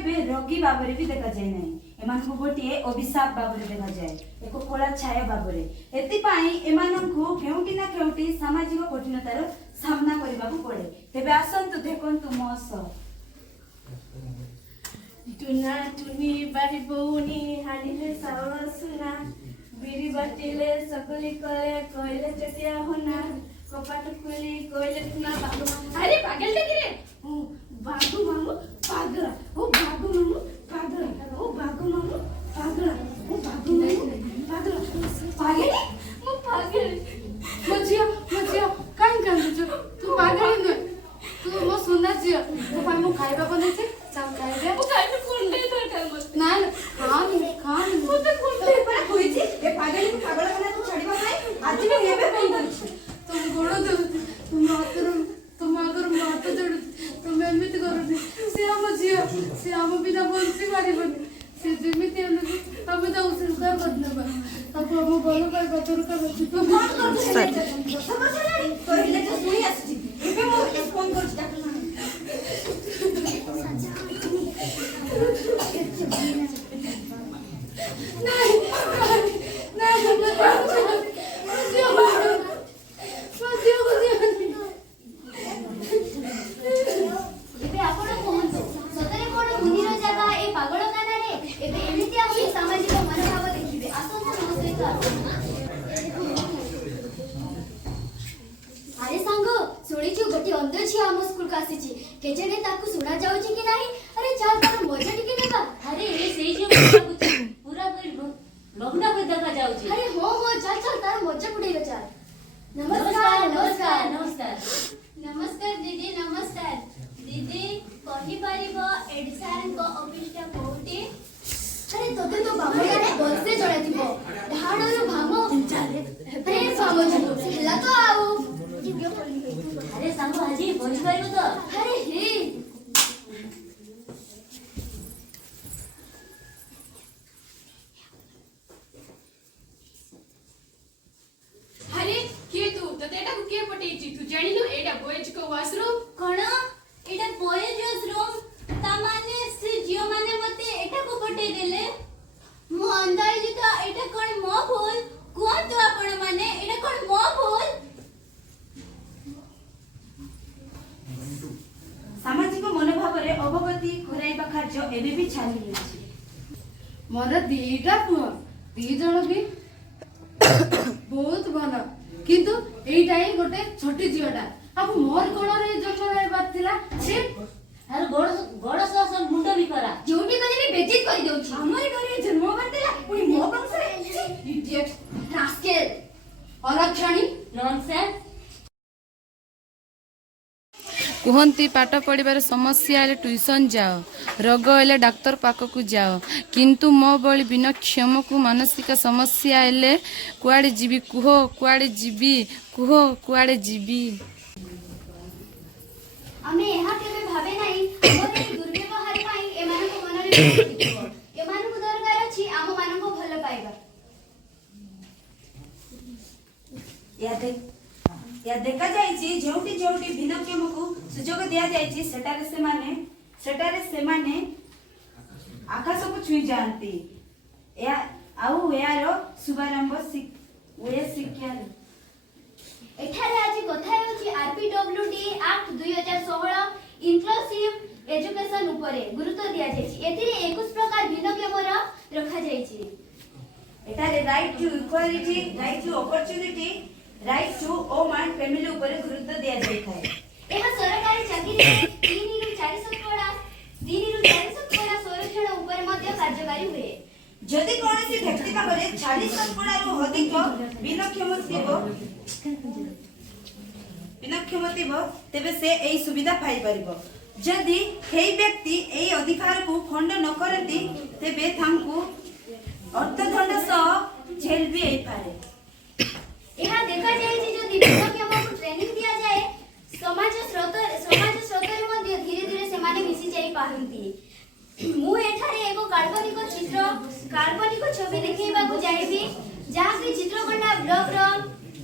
केबे रोगी बाबरे भी देखा जाए नहीं एमान को गोटे अभिशाप बाबरे देखा जाए एक कला छाया बाबरे एति पाई एमान को केउटी ना केउटी सामाजिक कठिनतार सामना करबा को पड़े तेबे आसंतु देखंतु मो सह टुना टुनी बारी बौनी हानिले सावळ सुना बिरी बाटिले सकली कले कोइले चटिया होना कपाट खुली कोइले टुना बागु अरे पागल टे रे ओ बागु मामू पागला ओ बागु मामू पागला ओ बागु मामू पागला ओ बागु मामू पागला पागल मु पागल मजिया काई कांदु तू पागल न तू मो सुना जिया तो पाई मु खाइबा बनेছে चाल खाइ दे मु खाइ कोन दे दरकार मत ना खान मु तो कोन दे पर होइछि ए पागल को पागल बना तू छाड़ीबा नाही आज भी हेबे कोन करछि तुम गोड़ दे तुम अगर मात जोड़ तुम एमित करू से हम जिया से हम बिना बोलसी मारिबनी से जेमिति हम तो उसे का बदलबा तब हम बोल पाइ बतर का तू कौन करछि कहले तो सुई आछि एबे मो फोन करछि डाक्टर अरे सांग सुनिछु गोटे अंधे झिया हम स्कूल का आसी छी केजेने ताकू सुना जाउ छी कि नाही अरे चल तार मजा टिके देबा अरे ए सेई जे पूरा लग्न को देखा जाउ छी अरे हो चल चल तार मजा पुडेगा चल नमस्कार नमस्कार दीदी नमस्कार दीदी कहि परिबो एडिसन को ऑफिस टा कोठी अरे तोते तो बाबा बससे जड़ा दिबो ढाडरो भामो अरे भामो जिबो हिला तो आउ अरे सांगो हाजी बोझ करियो तो अरे हे अरे के तू तो एटा को के पटेछि तू जानिनो एटा बॉयज को वॉशरूम कोन एटा बॉयज वॉशरूम ता माने से जियो माने मते एटा को पटे देले मु अंदाइली तो एटा कोन मो भूल कोन तो आपण माने एटा कोन मो भूल सामाजिक मनोभाव रे अवगति कराइबा कार्य एबे भी चाली अछि मोर दीटा पुआ दी जण भी बहुत भल किंतु एइटा ही गोटे छोटी जियोटा अब मोर कोण रे जन्म हेबार थिला छी अरे गोड़ सब मुंडो भी करा जोटी कने भी बेइज्जत कर देउछि हमरे घरे जन्म करतेला पुनी मो वंश रे इडियट रास्केल अलक्षणी नॉनसेंस कहती पाठ पढ़ार समस्या हेले ट्यूशन जाओ रोग हेले डाक्तर पाखक जाओ किंतु मो बड़ी विनक्षम को मानसिक समस्या हेले कुआड़े जीवी कुह कुआड़े जीवी कुह कुआड़े जीवी आमे एहा केबे भाबे नाही हमर ए दुर्व्यवहार पाई एमान को मनरे एमान को दरकार अछि आम मान को भलो पाइबा या देखा जाइछि जोटी जोटी भिन्नक्षम को सुजोग दिया जाइछि सेटारे से माने आकाश को छुई जानती या आउ यारो शुभारंभ वे शिक्षा एठारे आज कथा होछि आरपीडब्ल्यूडी एक्ट 2016 इंक्लूसिव एजुकेशन ऊपर गुरुत्व दिया जाइछि एथिरे 21 प्रकार भिन्नक्षमर रखा जाइछि एटारे right to equality right to opportunity right to home and family ऊपर गुरुत्व दिया जाता है एहा सरकारी चाकरी 3 ରୁ 400 संरक्षण ऊपर मध्य कार्यकारी हुए जदि कोनोसी व्यक्ति पाखरे 40% रु अधिक विनक्षम थिबो तेबे से एई सुविधा पाई परिबो जदि हेई व्यक्ति एई अधिकार को खंड न करती तेबे थांकु अर्थदंड सह जेल भी एई पारे एहा देखा जाय जे जदि विनक्षम को ट्रेनिंग दिया जाए समाज स्रोतर मध्य धीरे धीरे से माने मिसी जाई पारंती मु एठारे एको काल्पनिक छवि देखैबा को जाइबी जहा कि चित्रकोंडा ब्लॉक रो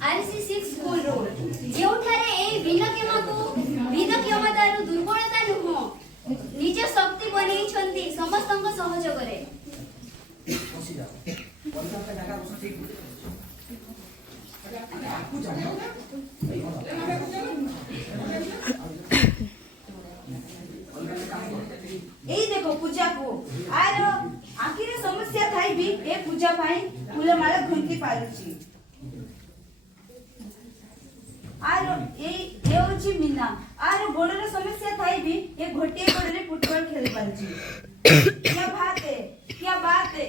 RC6 स्कूल रोड जेउठारे ए भिन्नक्षमतारु दुर्बलता नुह निज शक्ति बनेइछन्ति समस्तଙ୍କ सहयोगरे। एई देखो पूजा को आर आखिर समस्या थाई भी ए पूजा भाई फूलमाला घुंती पारुची आर ए होची मीना आर गोड़र समस्या थाई भी ए घोटिए गोड़रे फुटबॉल खेल पारुची। क्या बात है क्या बात है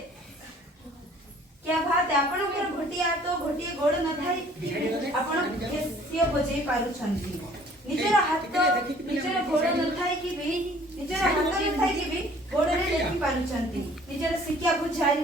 क्या बात है आपण मोर घोटिया तो घोटिए गोड़ न थाई आपण केसियो बजेई पारुछंती निजर हाथ निजर गोड़ न थाई कि भी निजर हाथ न थाई कि भी गोड़रे लेखि पारुछंती निजर शिक्षा को जारी